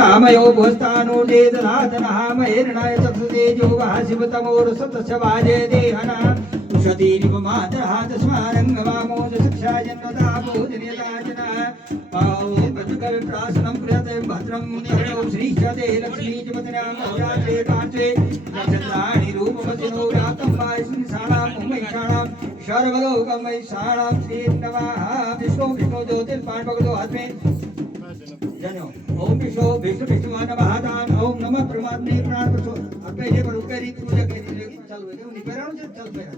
तेजामयो भूस्तानूर्जे दधातनः महेरणाय चक्षुतेजो वासिवतमोरसतस्य वाजे देहना उषतीरिवमातरः तस्मारङ्गवामोज शिक्षाजन्नता पूजनीयताचना प्रासनं प्रियते भद्रं करो श्रीशते लक्ष्मी च पत्न्यां नवरात्रे पार्श्वे नक्षत्राणि रूपमसिनो रातं वायुषाणां मुम्बैषाणां सर्वलोकमैषाणां श्रीर्नवाः विष्णु विष्णु ज्योतिर्पाण्डवगतो आत्मे जनो ओम विष्णु विष्णु विष्णुवान महादान ओम नमः परमात्मे प्राण प्रसो अबे ये पर ऊपर ही पूजा के लिए चल वे नहीं पैरा चल पैरा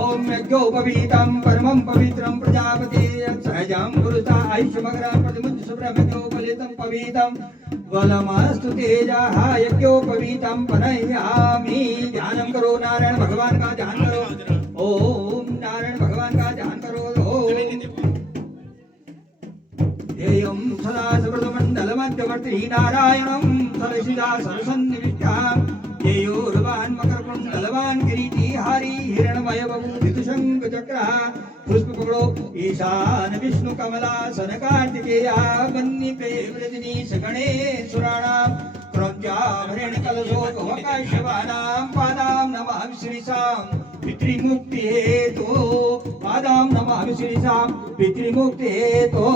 ओम यज्ञोपवीतं परमं पवित्रं प्रजापति सहजं गुरुता आयुष्यमग्रं प्रतिमुच्च सुब्रह्मण्योपलितं पवित्रं वलमस्तु तेजः यज्ञोपवीतं पनयामि ध्यानं करो नारायण भगवान का ध्यान करो ओम नारायण भगवान का ध्यान करो ध्येयं सदा समृद्धमण्डलमध्यवर्ती नारायणं सरसिजा सरसन्निविष्टां ध्येयोर्वान् मकरकुण्डलवान् किरीटिहारी हिरण्मयबभूषितशङ्खचक्रः पुष्प पकड़ो ईशान विष्णु कमलासन कार्तिकेया वन्निपे वृजनीश गणेशुराणां क्रौञ्चाभरेण कलशोपवकाशवानां पादां नमः श्रीशां पितृमुक्ति हेतो पादां नमः श्रीशां पितृमुक्ति हेतो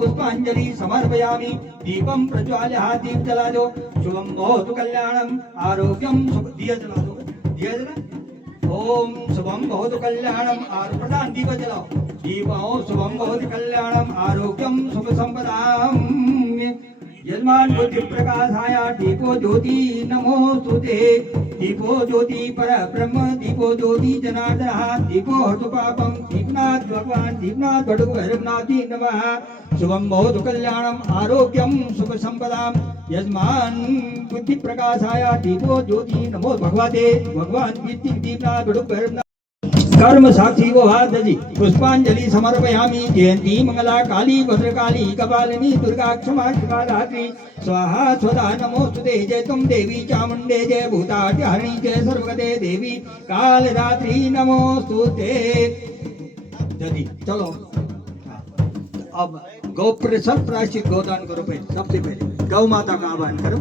पुष्पांजलि समर्पयामि दीपं प्रज्वाल्य दीप जला दो शुभं भवतु कल्याणं आरोग्यं सुख दिया जला दो दिया जला ओम शुभं भवतु कल्याणं प्रधान दीप जलाओ दीपो शुभं भवतु कल्याणं आरोग्यं सुख संपदां यजमान बुद्धि प्रकाशाय दीपो ज्योति नमोस्तुते दीपो ज्योति पर ब्रह्म दीपो ज्योति जनार्दनः दीपो हरतु पापं दीपनाथ भगवान दीपनाथ भटुक भैरवनाथी नमः शुभं भवतु कल्याणं आरोग्यं सुख संपदां यजमान बुद्धि प्रकाशाय दीपो ज्योति नमो भगवते भगवान दीपनाथ भटुक भैरवनाथ कर्म साक्षी वो हादजी पुष्पांजलि समर्पयामि जयंती मंगला काली भद्रकाली कपालिनी दुर्गा क्षमा शिवाधात्री स्वाहा स्वधा नमोस्तुते जय तुम देवी चामुंडे जय भूताहरिणी जय सर्वगते देवी कालरात्रि नमोस्तुते जल्दी चलो अब गौ सब प्रायश्चित गोदान करो पहले सबसे पहले गौ माता का आह्वान करो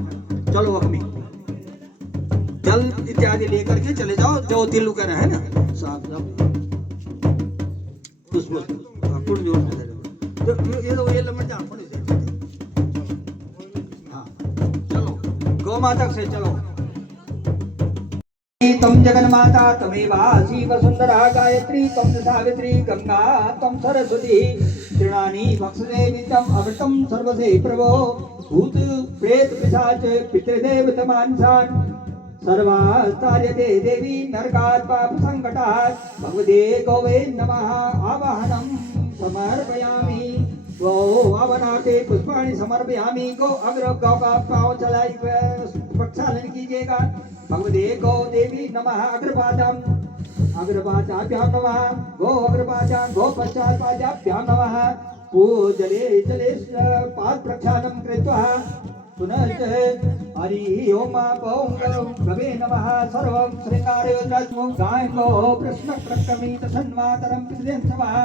चलो अग्नि जल इत्यादि लेकर के चले जाओ जो दिल कर है ना साफ साफ पुष्प कुछ जोर से तो ये लम्बा जा पड़े हाँ चलो गौ माता से चलो तम जगन माता तमेवासी वसुंधरा गायत्री तम सावित्री गंगा तम सरस्वती तृणानि भक्षसे नित्यम अमृतम सर्वसे प्रभो भूत प्रेत पिशाच पितृदेवतमानसान सर्वास्तार्यते देवी नरकात् पाप संकटात् भगवते गौवे नमः आवाहनं समर्पयामि गौ आवाहनार्थे पुष्पाणि समर्पयामि गौ अग्र गौ का पाँव चलाई प्रक्षालन कीजिएगा भगवते गौ देवी नमः अग्रपाचाभ्यां नमः गौ अग्रपाचा गौ पश्चात्पाचाभ्यां नमः पूजले जले पाद प्रक्षालनं कृत्वा पुनः हरि ओम गवे नमः सर्वं श्रृंगारयोद्रस्मो गायको प्रश्न प्रक्रमित सन्मातरं पितृदेवः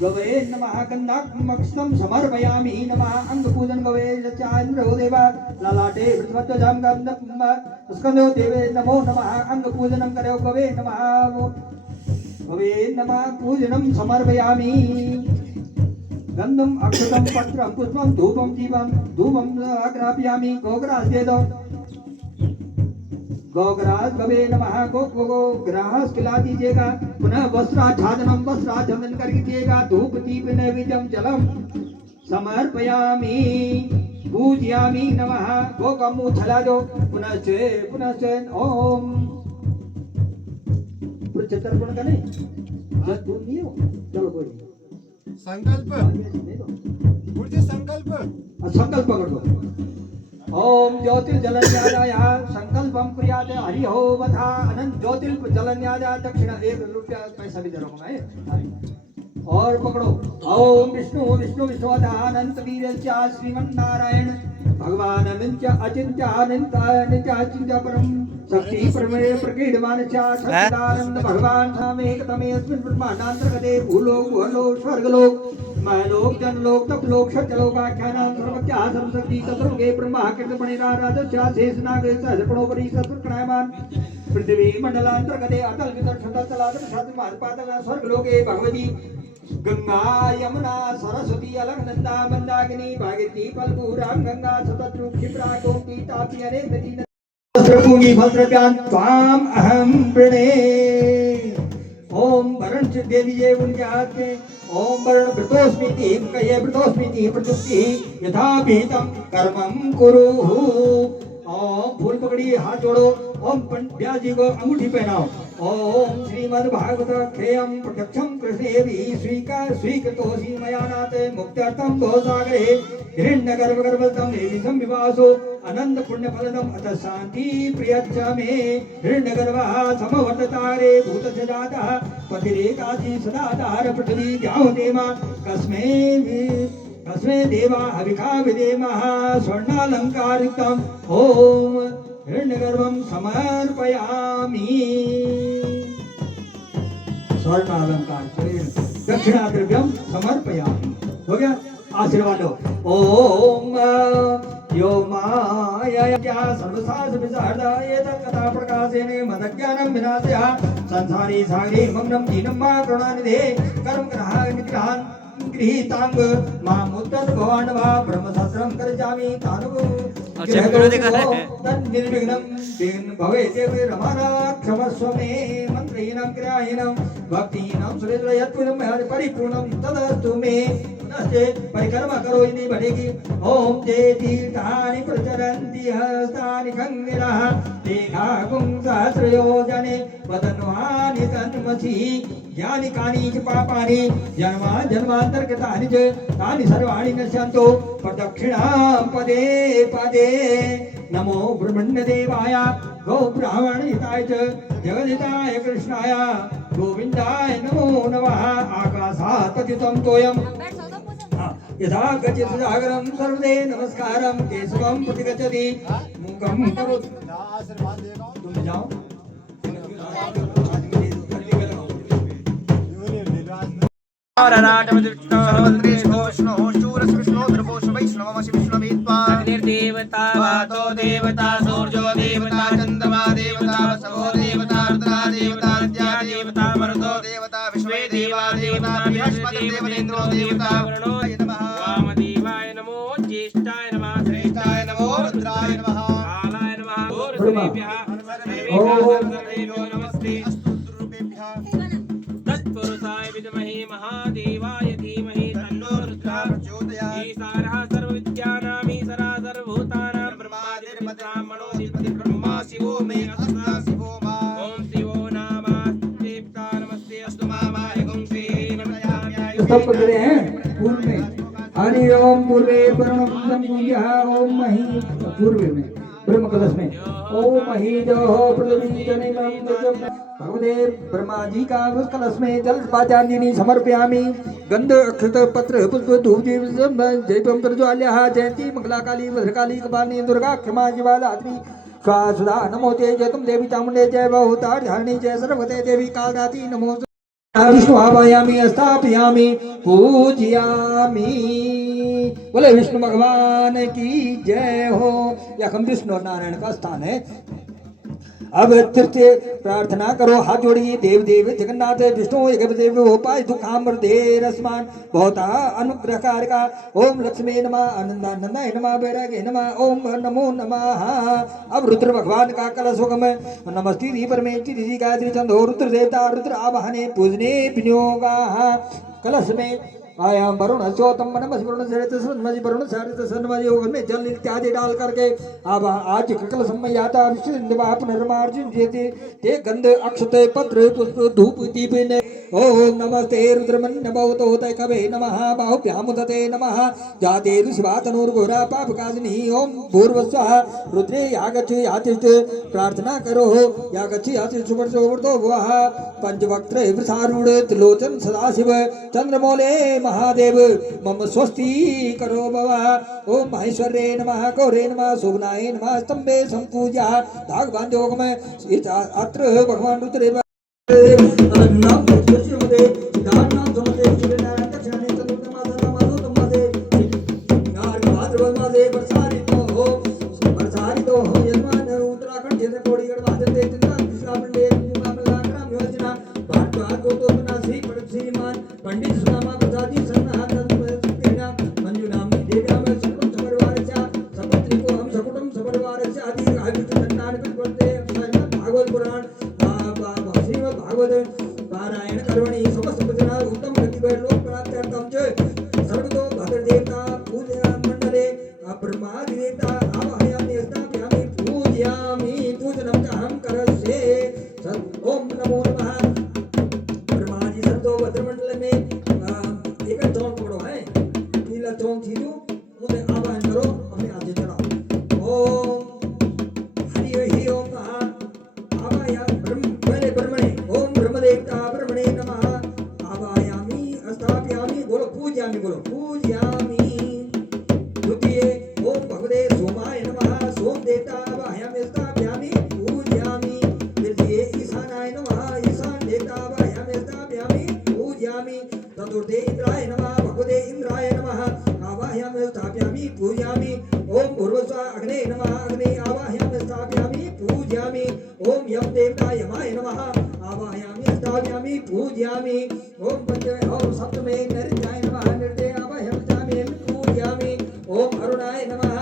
गवे नमः गन्धात्मकं समर्पयामि नमः अंगपूजन गवे चान्द्रो देव ललाटे वृषभध्वजं गन्धं स्कंदो देवे नमो नमः अंगपूजनं करो गवे नमः पूजनं समर्पयामि गंधम अक्षतम पत्रम पुष्पम धूपम दीपम धूपम अग्रापयामि गोग्रास दे दो गोग्रास गवे नमः गोग्रास खिला दीजिएगा पुनः वस्त्राच्छादनम वस्त्राच्छादन कर दीजिएगा धूप दीप नैवेद्यम जलम समर्पयामि पूजयामि नमः गोकम्मु छला दो पुनः ओम प्रचतर्पण का नहीं दूर नहीं हो चलो कोई संकल्प संकल्प करो ओम ज्योतिर्जलन्यादाय संकल्पम कुर्यात् हरि ओम वथा अनंत ज्योतिर्जलन्यादाय दक्षिण 1 रुपया पैसा भी दे रहा हूं मैं और पकड़ो ओम विष्णु विष्णुवतः अनंत वीर्यस्य श्रीमन्नारायण भगवान अनंत अचिंत्य अनंत नित्याचिंत्य परम शक्ति प्रमेय प्रकीर्णमान सच्चिदानंद भगवान नाम एकतमे अस्मिन् ब्रह्मांडांतर्गते भूलोक भूलोक स्वर्गलोक लोक जनलोक तपलोक सत्यलोकाख्यानां सर्वज्ञः सर्वशक्ति तत्सर्वगे ब्रह्मा कीर्तपणिरा राजस्या शेषनाग सहस्रपणोपरि सत्कृणायमान पृथ्वी मंडलांतर्गते अतल वितर शततलादर शतमादपादल स्वर्गलोके भगवती गंगा यमुना सरस्वती अलकनंदा मंदाकिनी भागीरथी फल्गुरां गंगा सततरु क्षिप्रा गोमती तापी अनेक नदी भूमि भद्रप्यां त्वाम अहम प्रणे ओम वरण देवी जय उनके हाथ में ओम वरण वृतोस्मिति कये वृतोस्मिति प्रजुक्ति यथा भीतम कर्मं कुरु ओम फूल पकड़ी हाथ जोड़ो ओम पंडिया जी को अंगूठी पहनाओ ओम श्रीमद् भागवत खेयम प्रत्यक्षम कृष्णेभि स्वीकृतोऽसि मया नाते मुक्त्यर्थम भवसागरे हिरण्यगर्भ गर्भस्थं देवी संविवासो अनंत पुण्य फलदम अत शांति प्रियच्च मे हिरण्यगर्भः समवर्ततारे भूतस्य जातः पतिरेकासी सदाधार पृथ्वी द्यावदेमा कस्मै देवा हविका विदेमः स्वर्णालंकारितम् ओम हिरण्यगर्भं समर्पयामि स्वर्णालंकार दक्षिणा द्रव्यम समर्पयामि हो गया आशीर्वाद लो ओम यो माया सर्वसार विसारदाय तत्कथा प्रकाशेन मदज्ञानं विनाशः संसारी सागरे मग्नं दीनं मा करुणानिधे कर्म ग्रह निग्रहान् गृहीतांग मामुत्तर भवानवा ब्रह्मशास्त्रं कर्जामि तानु निर्विघ्नं भवेत् रमाना क्षमस्व मे मंत्रेण क्रियाहीनं भक्तिहीनं सुरेन्द्रयत्पुरं परिपूर्णं तदस्तु मे परिक्रमा करो इति बढ़ेगी ओम जय तीर्थानि प्रचरन्ति हस्तानि खंगिरः देखागुं सहस्रयोजने वदन्वानि तन्मसि यानि कानि च पापानि जन्मान्तर्गतानि च तानि सर्वाणि नश्यन्तो प्रदक्षिणां पदे पदे नमो ब्रह्मण्यदेवाय गो ब्राह्मणहिताय च जगदिताय कृष्णाय गोविन्दाय नमो नमः आकाशात् पतितं तोयम् यथा गच्छति सागरं सर्वदे नमस्कारं केशवं प्रतिगच्छति मुखं करोति तुम जाओ देवता वातो देवता सूर्यो देवता चंद्रमा देवता वसवो देवता रुद्रा देवता विद्या देवता मरुतो देवता विश्वे देवा देवता बृहस्पति देवेन्द्रो देवता वरुणो नमः वामदेवाय नमो ज्येष्ठाय नमः श्रेष्ठाय नमो रुद्राय नमः कालाय नमः गुरुदेव्यः सर्वेभ्यो नमस्ते तत्पुरुषाय विद्महे महादेवाय धीमहि तन्नो रुद्रः प्रचोदयात् ईशानः सर्वविद्यानां ईशरः सर्वभूतानां ब्रह्मादिर्ब्राह्मणोऽधिपति ब्रह्मा शिवो मे अस्ता शिवो मा ओम शिवो नमस्ते नमस्ते अस्तु मामाय गुं श्री नमयामि सब पढ़ रहे हैं पूर्व में हरि ओम पूर्वे ब्रह्म ओम मही पूर्व में ब्रह्म कलश में ओम मही जो पृथ्वी जनिमं भगवते ब्रह्मा जी का उस कलश में जल पाचान्यनि समर्पयामि गंध अक्षत पत्र पुष्प धूप दीप जयपम प्रज्वाल्यः जयंती मंगला काली भद्रकाली कपालिनी दुर्गा क्षमा शिवा धात्री स्वाहा नमो ते जय तुम देवी चामुंडे जय बहुतार धारिणी जय सर्वगते देवी कालरात्रि नमो विष्णु आवायामि स्थापयामि पूजयामि बोले विष्णु भगवान की जय हो। यह हम विष्णु और नारायण का स्थान है। अब तृतीय प्रार्थना करो हाथ जोड़िए देव देव जगन्नाथ विष्णु एक देव उपाय दुखामर रसमान बहुत अनुग्रहकार का ओम लक्ष्मी नमः आनंदानंदाय नमः वैराग्य नमः ओम नमो नमः। अब रुद्र भगवान का कलश होगम नमस्ते दी परमेश्वरी जी गायत्री चंदो रुद्र देवता रुद्र आवाहने पूजने विनियोगा कलश में आयाम वरुण चौतम नमः वरुण सरित सन्मति वरुण सरित सन्मति योग में जल इत्यादि डाल करके अब आज कल समय आता पुनर्मार्जन जेते ते गंध अक्षत पत्र पुष्प धूप दीप ने ओम नमस्ते रुद्रमन्य भवतो तय कवे नमः बाहुभ्यामुदते नमः जाते ऋषिवातनुर्घोरा पापकाजिनी ओम भूर्वस्वः रुद्रे यागच्छ यातिष्ठ प्रार्थना करो यागच्छ यातिष्ठ सुवर्तो भवः पंचवक्त्र वृषारूढ़ त्रिलोचन सदाशिव चंद्रमौले महादेव मम स्वस्ति करो भवः ओम महेश्वरे नमः गौरे नमः शोभनाय नमः स्तंभे संपूज्य धागबांधोग में अत्र भगवान रुद्र नाम त्रों थीजो मुझे आवाहन करो हमें आगे चढ़ाओ। ओम हरि ही ओम नमः आवाया पहले ब्रह्मणे ओम ब्रह्मदेवता ब्रह्मणे नमः आवायामि स्थापयामि बोलो पूजयामि द्वितीय ओम भगवते सोमाय नमः सोम देवता आवाहयामि स्थापयामि पूजयामि। तृतीय ईशानाय नमः ईशान देवता आवाहयामि स्थापयामि पूजयामि। चतुर्थे इंद्राय नमः भगवते इंद्राय नमः आवाहयामि स्थापयामि पूजयामि। ओम भूर्भुवस्सुः अग्ने नमः अग्ने आवाहयामि स्थापयामि पूजयामि। ओम यम देवता यमाय नमः आवाहयामि स्थापयामि पूजयामि। ओम पंचमे ओम सप्तमे नृत्याय नमः नृत्ये आवाहयामि स्थापयामि पूजयामि। ओम अरुणाय नमः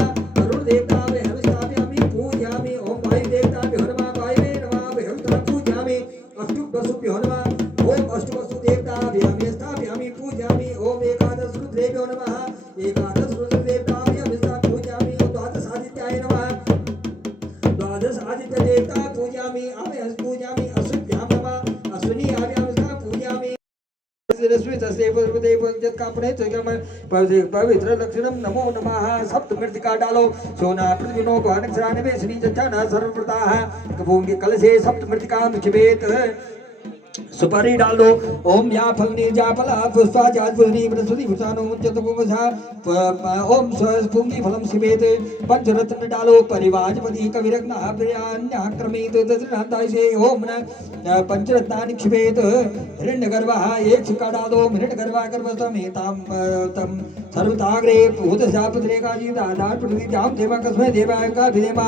अरुण देवता आवाहयामि स्थापयामि पूजयामि। ओम वायु देवताभ्यो नमः वायवे नमः आवाहयामि पूजयामि। अष्टुक वसुभ्यो नमः ओम अष्टुक वसु देवताभ्यामि स्थापयामि पूजयामि। ओम एकादश रुद्रेभ्यो नमः एकादश रुद्रदेवताभ्यामि स्थापयामि पूजयामि। द्वादश आदित्याय नमः द्वादश आदित्य देवता पूजयामि आवाहयामि पूजयामि। अश्विभ्यां नमः अश्विनी आवाहयामि पूजयामि। पवित्र लक्षणम नमो नमः। सप्त मृतिका डालो सोना प्रतिदिनो गहनक्षराणवे श्री जन सर्वप्रताः कपूंगे कलशे सप्त मृतिका मिच्छेत सुपारी डाल दो। ओम या फलनी जा फला पुष्पा जात पुष्णी बृहस्पति भूषानो मुच्यत कुंभसा ओम पुंगी फलम शिवेत। पंचरत्न डालो परिवाजपति कविरत्न प्रियान्याक्रमित दशरथाय से ओम न पंचरत्नानि क्षिपेत। हिरण्यगर्भः एक छिक्का डालो हिरण्यगर्भः गर्भसमेतां तम सर्वताग्रे भूतशापुत्रेकाजीदाधार पृथ्वी जाम देवा कस्मै देवाय का विदेमा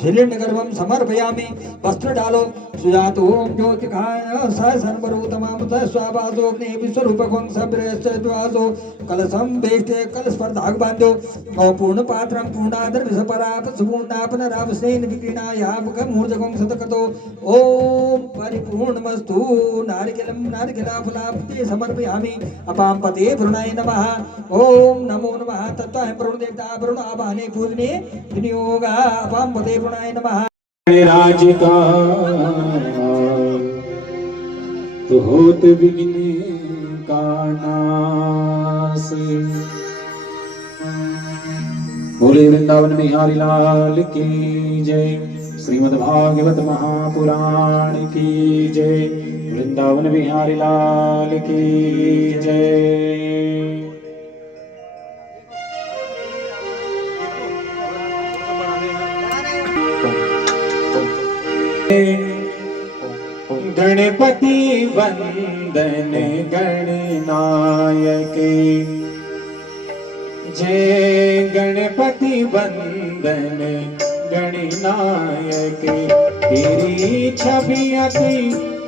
हिरण्यगर्भं समर्पयामि। वस्त्र डालो सुजात ओम ज्योतिकाय सन्वरूतमां स्वाभासोग्ने विश्वरूपकं सब्रश्चवासो कलशं वेष्टे कलस्पर्धाग बांधो। पूर्ण पात्रं पूर्णादर विषपराप सुपूर्णापनरावस्नेन विक्रीणायापकमूर्जकं सतकतो। ओम परिपूर्णमस्तु नारिकेलं नारिकेलाफलापते समर्पयामि। अपां पते वरुणाय नमः। ओम नमो नमः तत्त्वाय वरुण देवता वरुण आवाहने पूजने विनियोग अपां पते वरुणाय नमः। राज का तो होत विघ्न का नाश। बोले वृंदावन बिहारी लाल की जय। श्रीमद् भागवत महापुराण की जय। वृंदावन बिहारी लाल की जय। गणपति वंदन गणनायक जय। गणपति वंदन गणनायक तेरी छवि अति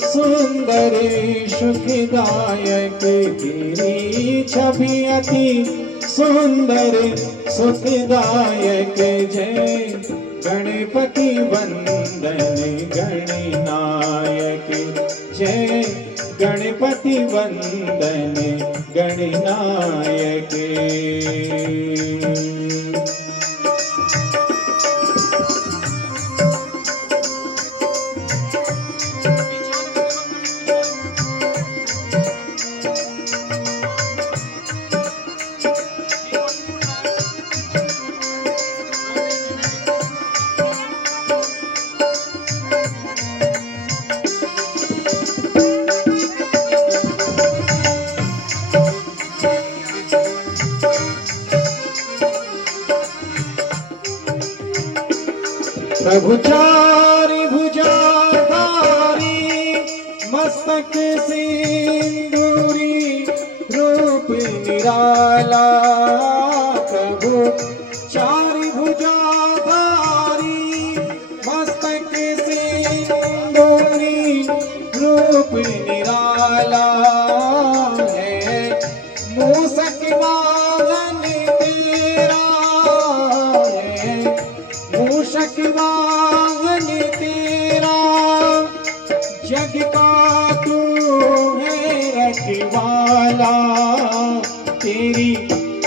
सुंदर सुखदायक। तेरी छवि अति सुंदर सुखदायक जय। गणपति वंदन गणनायक जय। गणपति वंदन गणनायक। प्रभु चारि भुजाधारी मस्तक सिंदूरी रूप निराला। प्रभु चारि भुजाधारी मस्तक सिंदूरी रूप निराला है। मूषक वाहन तेरा है। मूषक वाहन तेरा जग का तू है रखवाला। तेरी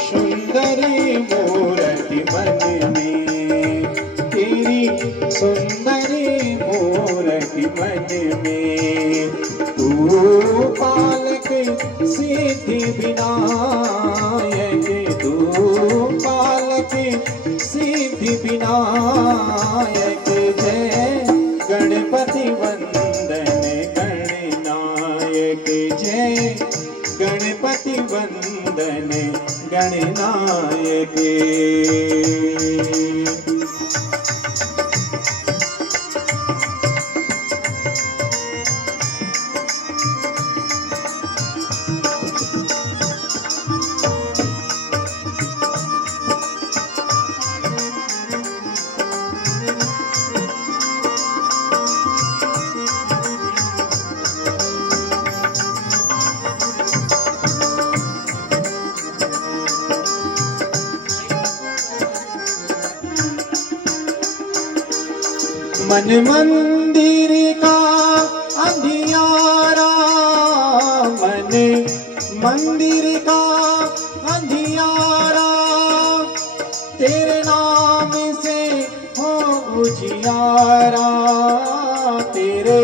सुंदर मूर्ति मन में। तेरी सुंदर मूर्ति मन में। तू पालक सिद्धि विनायक। तू शिशुपाल की सिद्धि विनायक जय गणपति वंदन गणनायक जय गणपति वंदन गणनायक। मन मंदिर का अंधियारा, मन मंदिर का अंधियारा, तेरे नाम से हो उजियारा, तेरे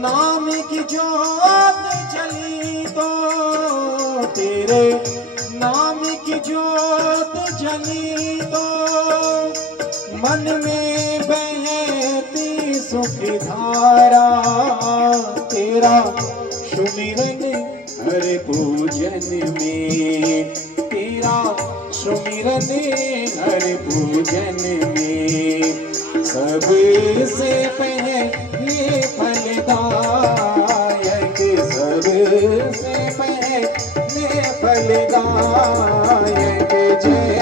नाम की जोत जली तो, तेरे नाम की जोत जली तो, मन में बहती सुख धारा, तेरा सुमिरन हर पूजन में, तेरा सुमिरन हर पूजन में, सबसे पहले फलदायक, सबसे पहले फलदायक जय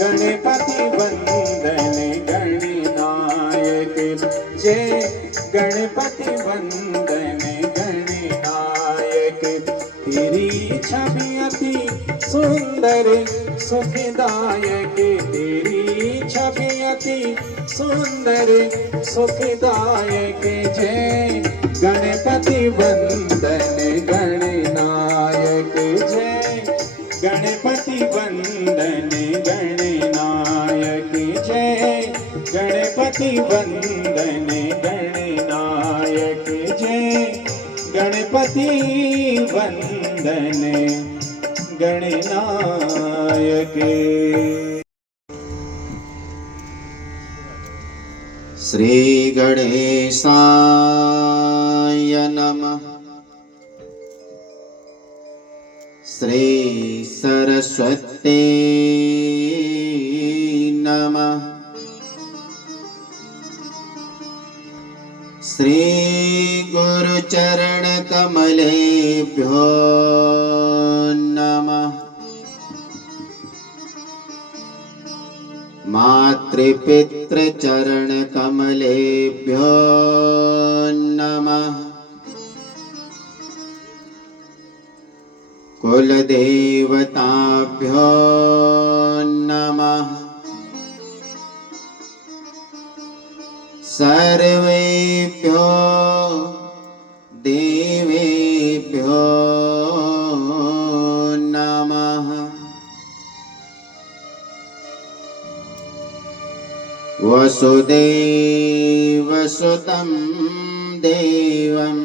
गणपति वंदन गणनायक जय गणपति वंदन गणनायक। तेरी छवि अति सुंदर सुखदायक, तेरी छवि अति सुंदर सुखदायक जय गणपति वंदन गणनायक जय गणपति वंदन गणनायक जय गणपति वंदन गणनायक जय गणपति वंदन गणनायक। श्री गणेशाय नमः। श्री सरस्वती नमः। श्री गुरुचरण कमलेभ्यो नमः। मातृपितृचरण कमलेभ्यो नमः। कुलदेवताभ्यो नमः। सर्वेभ्यो देवेभ्यो नमः। वसुदेवसुतं देवं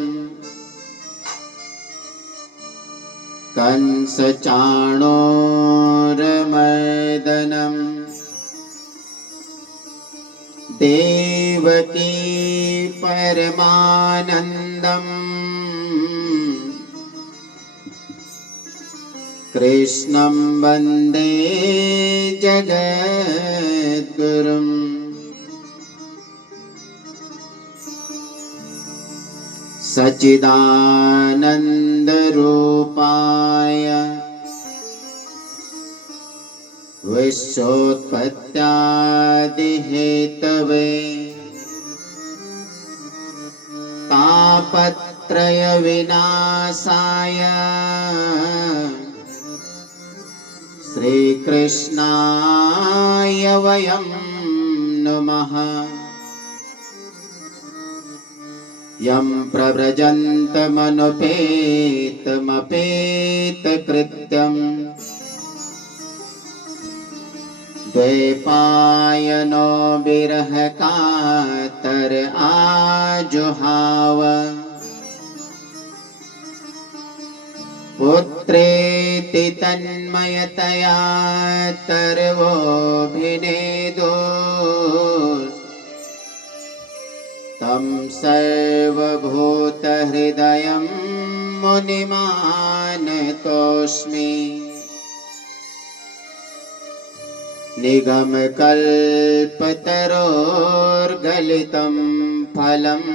कंसचाणूरमर्दनं देवकी परमानन्दं कृष्णं वन्दे जगद्गुरुम्। सच्चिदानन्दरूपाय विश्वोत्पत्त्यादिहेतवे तापत्रयविनाशाय श्रीकृष्णाय वयं नमः। यं प्रव्रजन्तमनुपेतमपेतकृत्यं द्वैपायनो विरहकातर आजुहाव। पुत्रेति तन्मयतया तर्वोऽभिनेदो तं सर्वभूतहृदयं मुनिमानतोऽस्मि। निगमकल्पतरोर्गलितं फलम्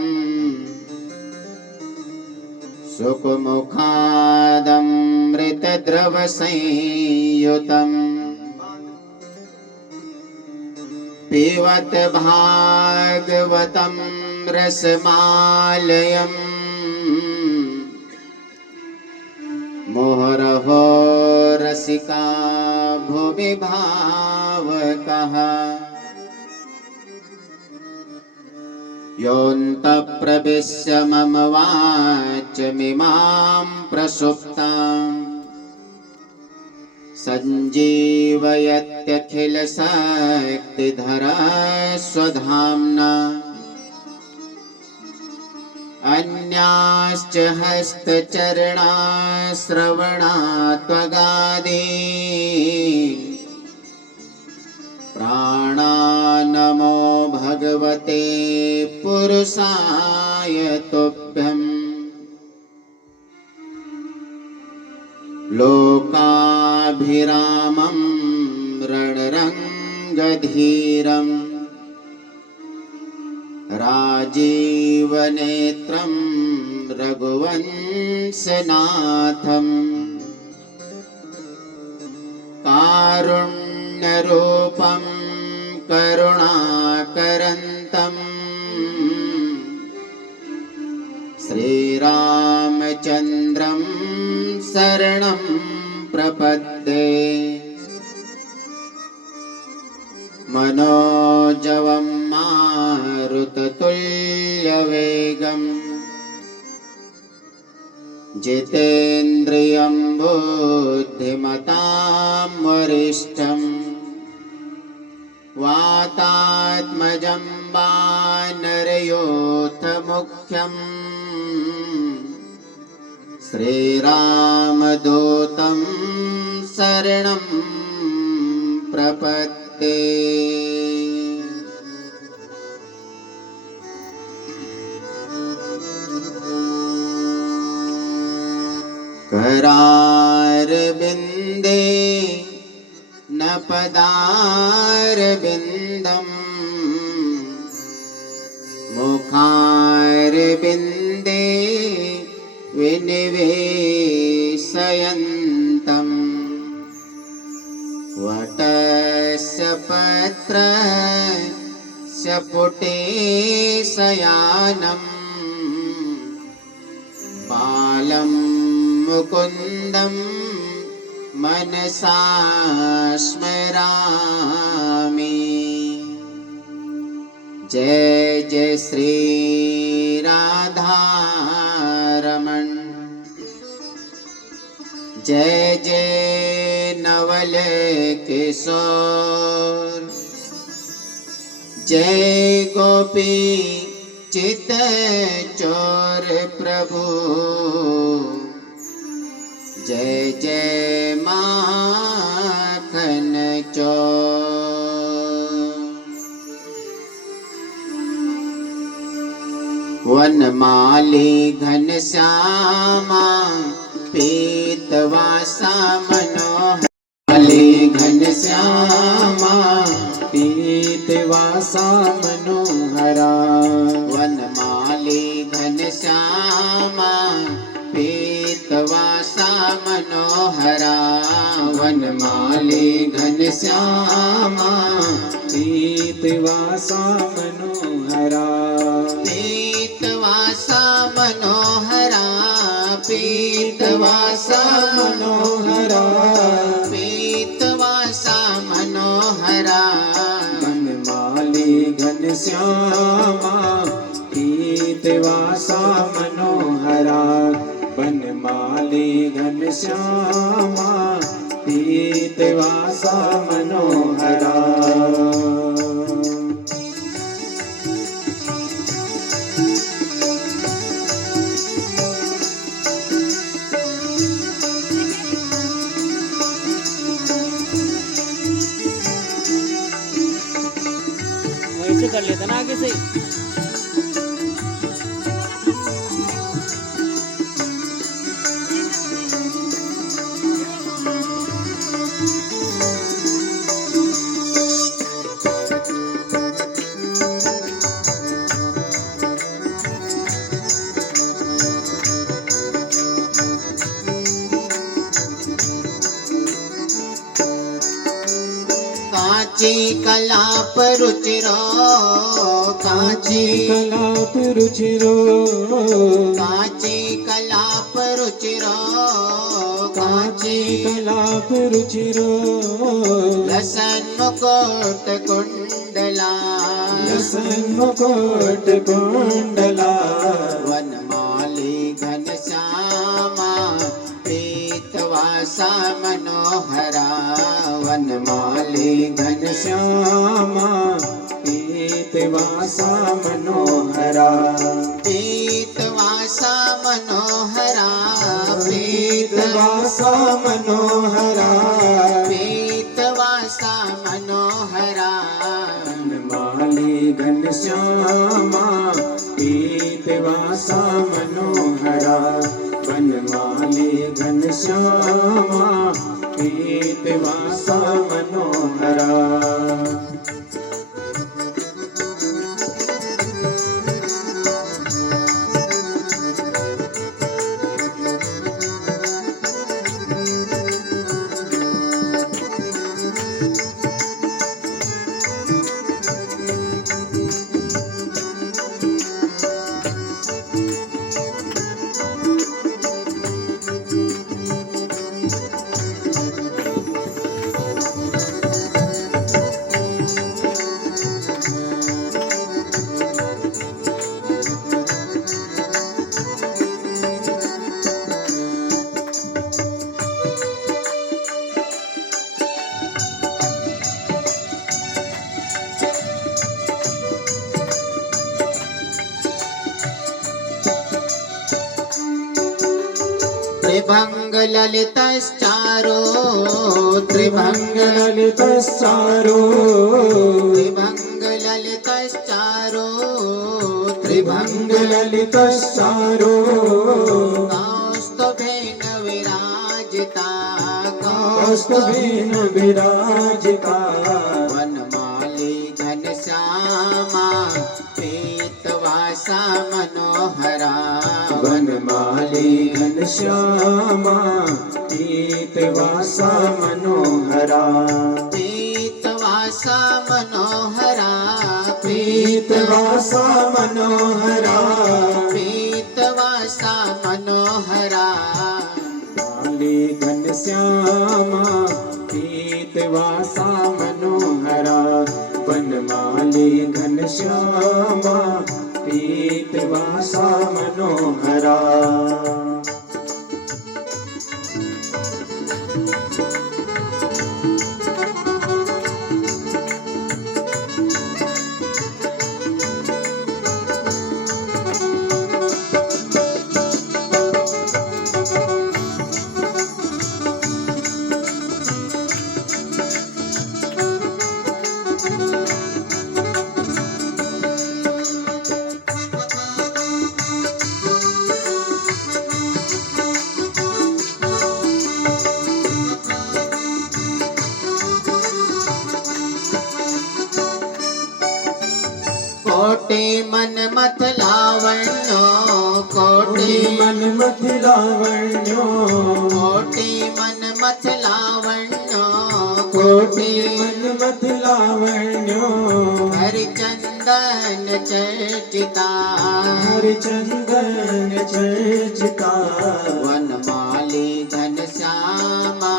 सुखमुखादमृतद्रवसंयुतम् पिबत भागवतं रसमालयम् मुहुरहो रसिका भुवि भावकः। योऽन्तः प्रविश्य मम वाचमिमां प्रसुप्ताम् सञ्जीवयत्यखिलशक्तिधरः स्वधाम्ना। अन्याश्च हस्तचरणाश्रवणात्वगादीन् प्राणानमो भगवते पुरुषाय तुभ्यम्। लोकाभिरामं रणरङ्गधीरम् राजीवनेत्रं रघुवंशनाथम् कारुण्यरूपं करुणाकरन्तम् श्रीरामचन्द्रं शरणं प्रपद्ये। मनोजवं मारुततुल्यवेगम् जितेन्द्रियं बुद्धिमतां वरिष्ठम् वातात्मजं वानरयोथमुख्यम् श्रीरामदूतं शरणं प्रपद्ये। करारविन्दे न पदारविन्दम् मुखारविन्दे विनिवेशयन्तम् वटस्य पत्रस्य पुटे शयानम् बालं मुकुन्दं मनसा स्मरामि। जय जय श्री राधारमण जय जय नवल किशोर जय गोपी चित चोर प्रभु जय जय माखन चोर। वनमाली घनश्यामा पीतवासा मनोहर घनश्यामा पीतवासा मनोहरा। वनमाली घनश्यामा पीतवासा मनोहरा। वनमाली घनश्यामा पीतवासा मनोहरा। पीतवासा मनोहरा पीतवासा मनोहरा पीतवासा मनोहरा। वनमाली घनश्यामा पीतवासा मनोहरा। वनमाली घनश्यामा पीतवासा मनोहरा। ऐसे कर लेते ना आगे से। कांची कलाप रुचिरो कांची कलाप रुचिरो कांची कलाप रुचिरो कांची कलाप रुचिरो लसन मुकुट कुंडला लसन मुकुट कुंडला वनमाली घनश्यामा पीतवासा मनोहरा वनमाली घनश्यामा पीतवासा मनोहरा पीतवासा मनोहरा पीतवासा मनोहरा पीतवासा मनोहरा वनमाली घनश्यामा पीतवासा मनोहरा वनमाली घनश्यामा पीतवासा मनोहरा। त्रिभंग ललितश्चारो त्रिभंग ललितश्चारो त्रिभंग ललितश्चारो त्रिभंग ललितश्चारो कौस्तुभेन विराजिता कौस्तुभेन विराजिता वनमाली घनश्यामा पीतवासा मनोहरा वनमाली घनश्यामा पीतवासा मनोहरा पीतवासा मनोहरा पीतवासा मनोहरा पीतवासा मनोहरा माली घनश्यामा पीतवासा मनोहरा वनमाली घनश्यामा पीतवासा मनोहरा। कोटि मन मत लावण्यो कोटि मन मत लावण्यो कोटि मन मत लावण्यो कोटि मन मत लावण्यो हरिचंदन चर्चिता हरिचंदन चर्चिता वनमाली घनश्यामा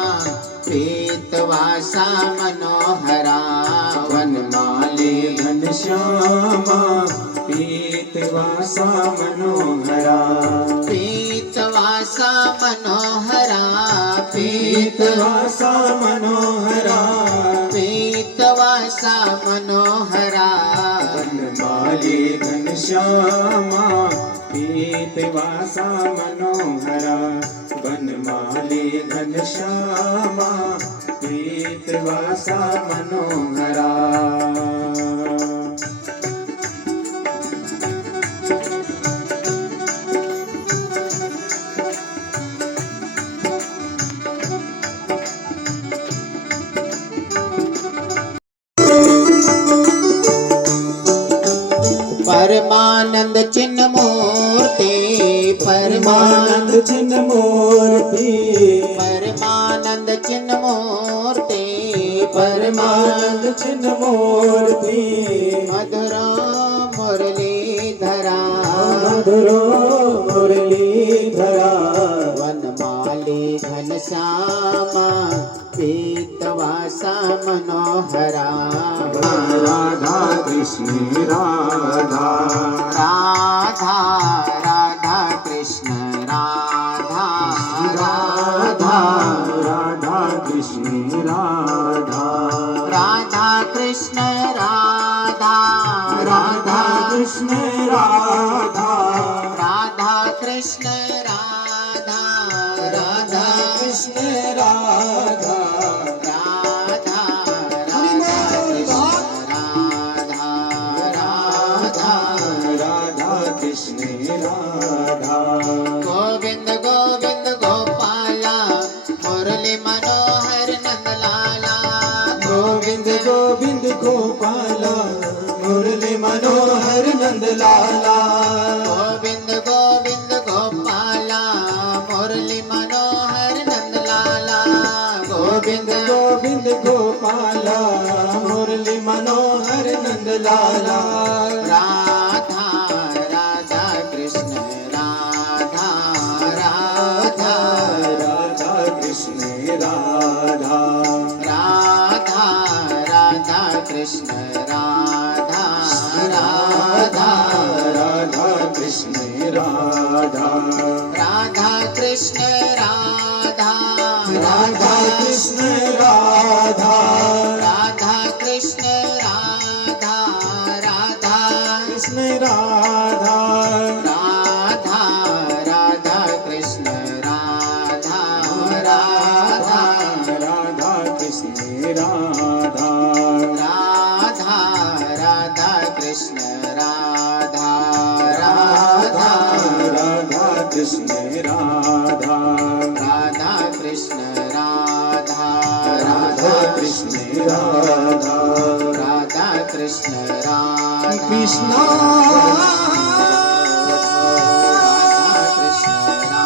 पीतवासा मनोहरा वनमाली घनश्यामा पीतवासा मनोहरा पीतवासा मनोहरा पीतवासा मनोहरा पीतवासा मनोहरा वनमाली घनश्यामा पीतवासा मनोहरा वनमाली घनश्यामा पीतवासा मनोहरा। परमानंद चिन्ह मूर्ति परमानंद चिन्ह मूर्ति परमानंद चिन्ह मूर्ति परमानंद चिन्ह मूर्ति मधुरा मुरलीधरा मधुरो मुरलीधरा वनमाली घनश्यामा पीतवासा मनोहरा राधा कृष्ण राधा राधा राधा कृष्ण राधा राधा राधा कृष्ण राधा राधा कृष्ण राधा राधा कृष्ण राधा राधा कृष्ण राधा राधा कृष्ण राधा राधा राधा कृष्ण राधा राधा राधा कृष्ण राधा गोविंद गोविंद गोपाला मुरली मनोहर नंदलाला गोविंद गोविंद गोपाला मुरली मनोहर नंदलाला गोविंद गोविंद गोपाला मुरली मनोहर नंदलाला गोविंद गोविंद गोपाला मुरली मनोहर नंदलाला राधा राधा कृष्ण राधा राधा राधा कृष्ण राधा राधा राधा कृष्ण राधा राधा राधा कृष्ण राधा राधा कृष्ण राधा राधा कृष्ण राधा राधा कृष्ण राधा राधा कृष्ण राधा राधा राधा कृष्ण राधा राधा राधा कृष्ण राधा राधा राधा कृष्ण राधा राधा राधा कृष्ण राधा राधा कृष्ण राधा राधा कृष्ण राधा राधा कृष्ण राधा कृष्ण राधा कृष्ण राधा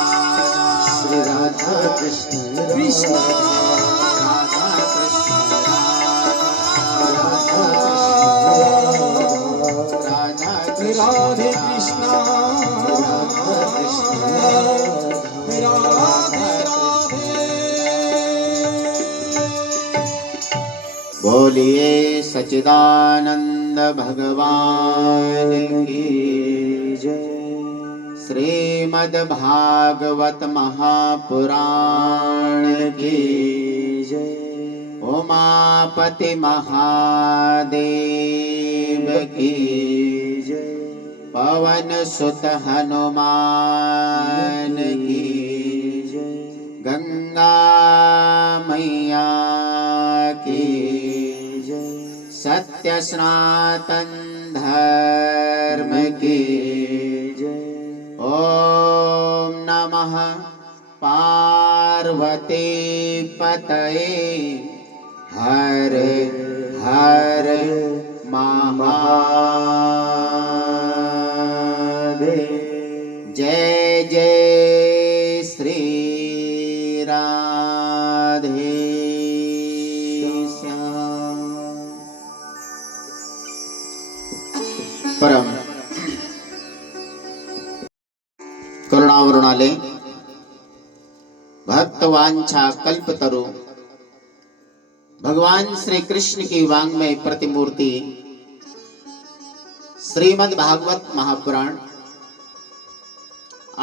श्री राधा कृष्ण कृष्ण राधा राधा कृष्ण राधा कृष्ण राधे कृष्ण राधा कृष्ण राधे राधे बोलिए सच्चिदानंद भगवान की जय। श्रीमद् भागवत महापुराण की जय। उमापति महादेव की जय। पवन सुत हनुमान की जय। गंगा मैया की जय। सत्य सनातन धर्म की जय। ओम नमः पार्वती पतये हर हर महादेव। जय जय श्री राधे श्याम। परम करुणावरुणाले भक्तवांछा कल्पतरु भगवान श्री कृष्ण की वांग्मय प्रतिमूर्ति श्रीमद् भागवत महापुराण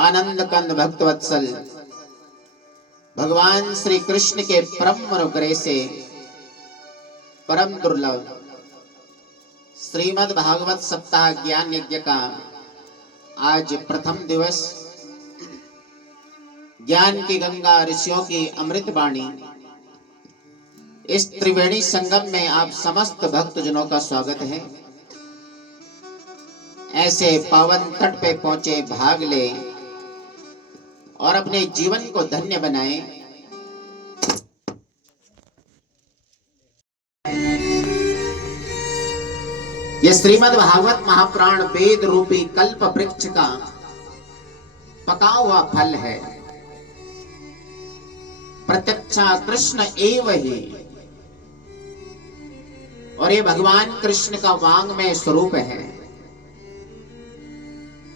आनंद कंद भक्तवत्सल भगवान श्री कृष्ण के परम अनुग्रह से परम दुर्लभ श्रीमद् भागवत सप्ताह ज्ञान यज्ञ का आज प्रथम दिवस ज्ञान की गंगा ऋषियों की अमृत वाणी इस त्रिवेणी संगम में आप समस्त भक्तजनों का स्वागत है। ऐसे पावन तट पे पहुंचे, भाग ले और अपने जीवन को धन्य बनाए। ये श्रीमद् भागवत महापुराण वेद रूपी कल्प वृक्ष का पका हुआ फल है। प्रत्यक्षा कृष्ण एव ही, और ये भगवान कृष्ण का वांग्मय स्वरूप है।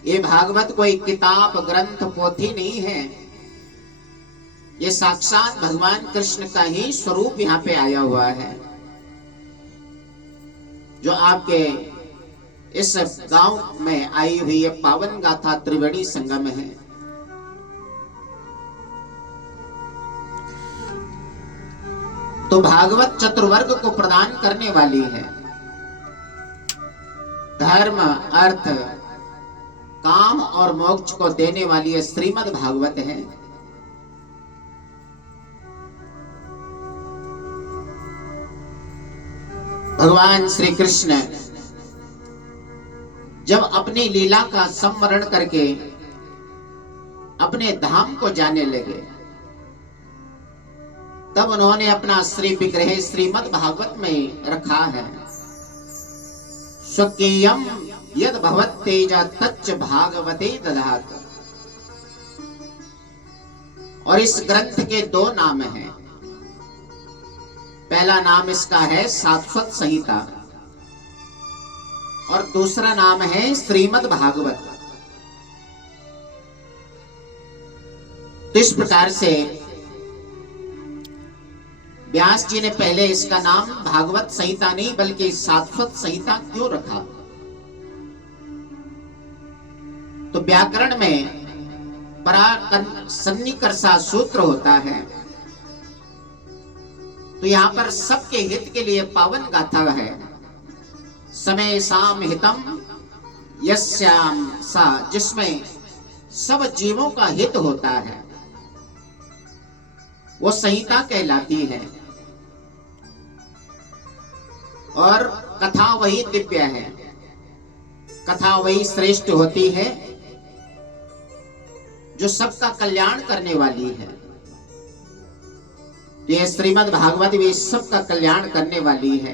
ये भागवत कोई किताब ग्रंथ पोथी नहीं है, ये साक्षात भगवान कृष्ण का ही स्वरूप यहाँ पे आया हुआ है, जो आपके इस गांव में आई हुई ये पावन गाथा त्रिवेणी संगम है। तो भागवत चतुर्वर्ग को प्रदान करने वाली है। धर्म, अर्थ, काम और मोक्ष को देने वाली ये श्रीमद् भागवत है। भगवान श्री कृष्ण जब अपनी लीला का स्मरण करके अपने धाम को जाने लगे, तब उन्होंने अपना श्री विग्रह श्रीमद् भागवत में रखा है। स्वकीयम यद भवत तेज तच्च भागवते दधात। और इस ग्रंथ के दो नाम हैं। पहला नाम इसका है सारस्वत संहिता और दूसरा नाम है श्रीमद् भागवत। तो इस प्रकार से व्यास जी ने पहले इसका नाम भागवत संहिता नहीं बल्कि सारस्वत संहिता क्यों रखा? तो व्याकरण में सन्निकर्षा सूत्र होता है। तो यहाँ पर सबके हित के लिए पावन गाथा है। समय साम हितम यस्याम सा, जिसमें सब जीवों का हित होता है, वो संहिता कहलाती है। और कथा वही दिव्य है, कथा वही श्रेष्ठ होती है जो सबका कल्याण करने वाली है। ये श्रीमद् भागवत भी सबका कल्याण करने वाली है।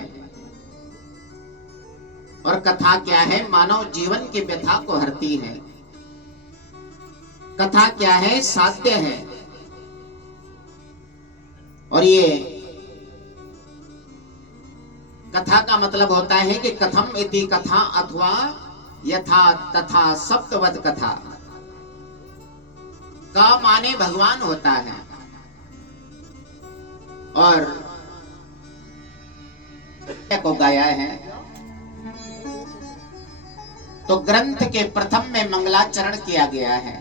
और कथा क्या है? मानव जीवन की व्यथा को हरती है। कथा क्या है? साध्य है। और ये कथा का मतलब होता है कि कथम इति कथा अथवा यथा तथा सप्तवत कथा। का माने भगवान होता है और को गाया है। तो ग्रंथ के प्रथम में मंगलाचरण किया गया है।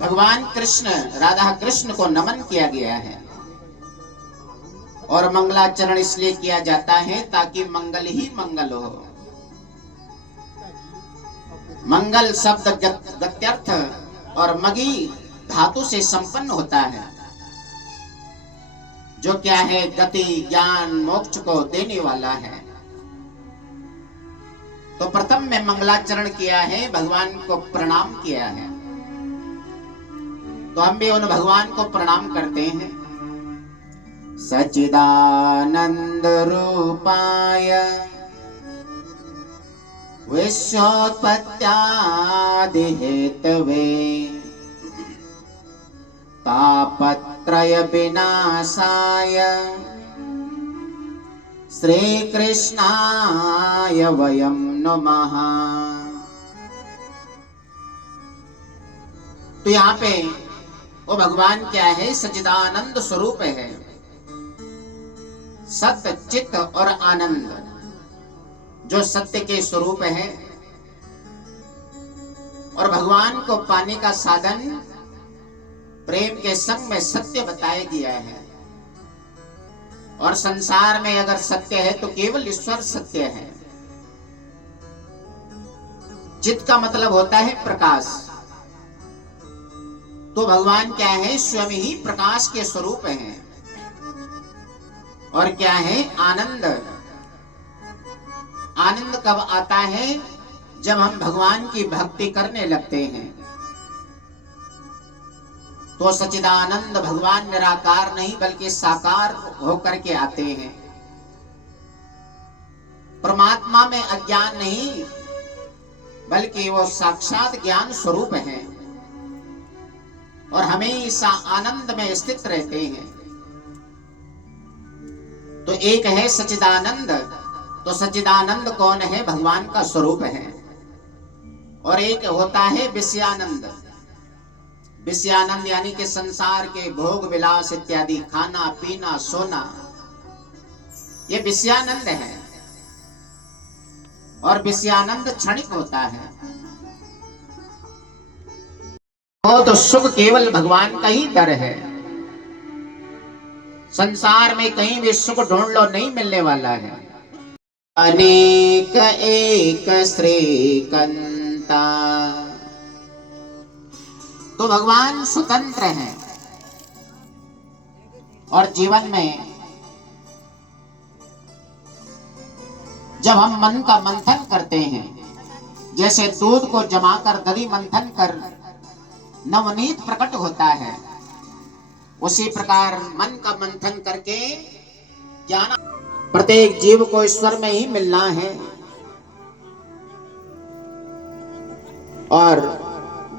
भगवान कृष्ण, राधा कृष्ण को नमन किया गया है। और मंगलाचरण इसलिए किया जाता है ताकि मंगल ही मंगल हो। मंगल शब्द गत्यर्थ और मगी धातु से संपन्न होता है, जो क्या है? गति, ज्ञान, मोक्ष को देने वाला है। तो प्रथम में मंगलाचरण किया है, भगवान को प्रणाम किया है। तो हम भी उन भगवान को प्रणाम करते हैं। सच्चिदानंद रूपाय विश्वोत्पत्त्यादि हेतवे तापत्रय विनाशाय श्री कृष्णाय वयं नमः। तो यहाँ पे वो भगवान क्या है? सच्चिदानंद स्वरूप है। सत्य, चित्त और आनंद जो सत्य के स्वरूप है। और भगवान को पाने का साधन प्रेम के संग में सत्य बताया गया है। और संसार में अगर सत्य है तो केवल ईश्वर सत्य है। चित्त का मतलब होता है प्रकाश। तो भगवान क्या है? स्वयं ही प्रकाश के स्वरूप हैं। और क्या है? आनंद। आनंद कब आता है? जब हम भगवान की भक्ति करने लगते हैं। तो सच्चिदानंद भगवान निराकार नहीं बल्कि साकार होकर के आते हैं। परमात्मा में अज्ञान नहीं, बल्कि वो साक्षात ज्ञान स्वरूप है और हमेशा आनंद में स्थित रहते हैं। तो एक है सच्चिदानंद, तो सच्चिदानंद कौन है? भगवान का स्वरूप है। और एक होता है विषयानंद। विषयानंद यानी कि संसार के भोग विलास इत्यादि, खाना पीना सोना, ये विषयानंद है। और विषयानंद क्षणिक होता है। तो सुख केवल भगवान का ही दर है। संसार में कहीं भी सुख ढूंढ लो, नहीं मिलने वाला है। अनेक एक श्रीकंता, तो भगवान स्वतंत्र हैं। और जीवन में जब हम मन का मंथन करते हैं, जैसे दूध को जमाकर दही मंथन कर नवनीत प्रकट होता है, उसी प्रकार मन का मंथन करके ज्ञान। प्रत्येक जीव को ईश्वर में ही मिलना है और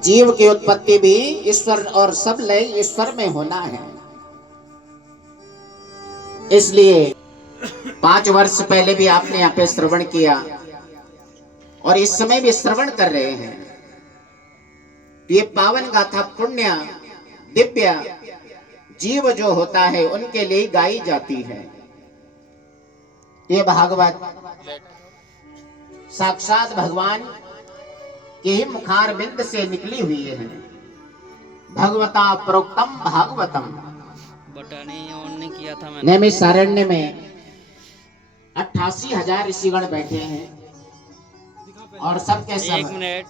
जीव की उत्पत्ति भी ईश्वर और सब लय ईश्वर में होना है। इसलिए 5 वर्ष पहले भी आपने यहाँ पे श्रवण किया और इस समय भी श्रवण कर रहे हैं। ये पावन गाथा पुण्य दिव्य जीव जो होता है उनके लिए गाई जाती है। ये भागवत साक्षात भगवान के ही मुखार बिंद से निकली हुई है। भगवता प्रोक्तम भागवतम। बटन ऑन नहीं किया था मैंने। नैमिषारण्य में 88,000 ऋषिगण बैठे हैं और सबके एक सब मिनट।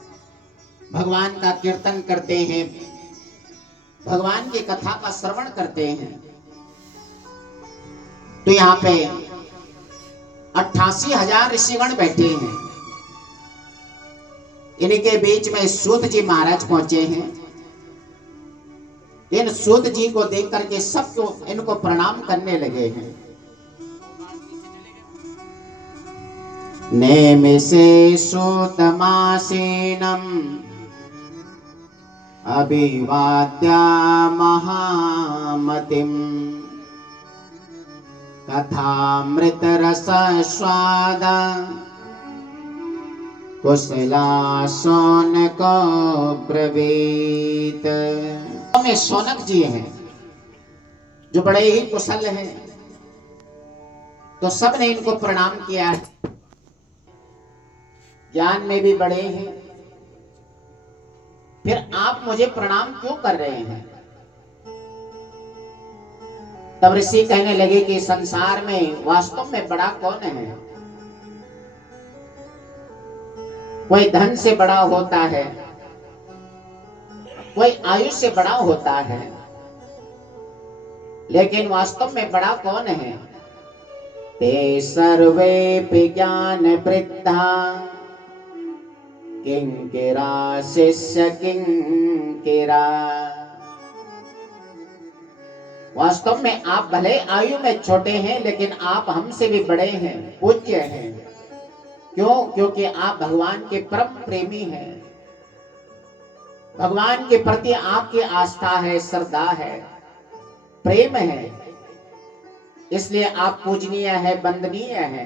भगवान का कीर्तन करते हैं, भगवान की कथा का श्रवण करते हैं। तो यहाँ पे 88,000 ऋषिगण बैठे हैं। इनके बीच में सूत जी महाराज पहुंचे हैं। इन सूत जी को देख करके सबको इनको प्रणाम करने लगे हैं। नेमिषे सूतमासीनम् अभिवाद्य महामतिम् कथामृत रस स्वाद कुशला शौनक ब्रवीत। में शौनक जी हैं जो बड़े ही कुशल हैं, तो सबने इनको प्रणाम किया। ज्ञान में भी बड़े हैं, फिर आप मुझे प्रणाम क्यों कर रहे हैं? तब ऋषि कहने लगे कि संसार में वास्तव में बड़ा कौन है? कोई धन से बड़ा होता है, कोई आयु से बड़ा होता है, लेकिन वास्तव में बड़ा कौन है? ते सर्वे ज्ञान वृद्धा किंकिरा शिष्य किंकिरा। वास्तव में आप भले आयु में छोटे हैं, लेकिन आप हमसे भी बड़े हैं, पूज्य हैं। क्यों? क्योंकि आप भगवान के परम प्रेमी हैं। भगवान के प्रति आपकी आस्था है, श्रद्धा है, प्रेम है, इसलिए आप पूजनीय है, वंदनीय है।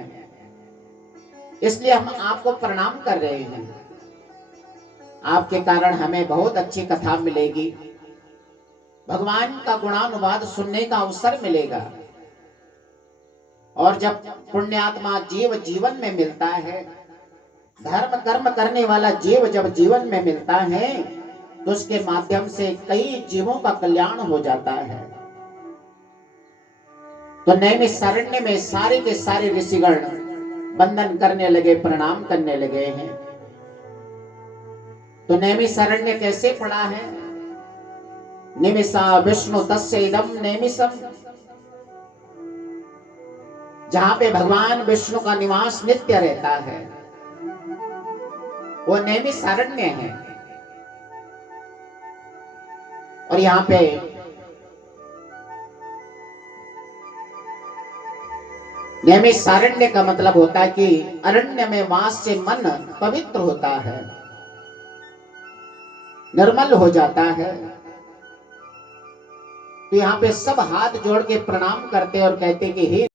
इसलिए हम आपको प्रणाम कर रहे हैं। आपके कारण हमें बहुत अच्छी कथा मिलेगी, भगवान का गुणानुवाद सुनने का अवसर मिलेगा। और जब पुण्यात्मा जीव जीवन में मिलता है, धर्म कर्म करने वाला जीव जब जीवन में मिलता है, तो उसके माध्यम से कई जीवों का कल्याण हो जाता है। तो नैमिषारण्य में सारे के सारे ऋषिगण वंदन करने लगे, प्रणाम करने लगे हैं। तो नैमिषारण्य कैसे पड़ा है? निमिषा विष्णु तस्य इदम नैमिषम्। जहां पे भगवान विष्णु का निवास नित्य रहता है, वो नैमिषारण्य है। और यहाँ पे नैमिषारण्य का मतलब होता है कि अरण्य में वास से मन पवित्र होता है, निर्मल हो जाता है। तो यहाँ पे सब हाथ जोड़ के प्रणाम करते और कहते कि हे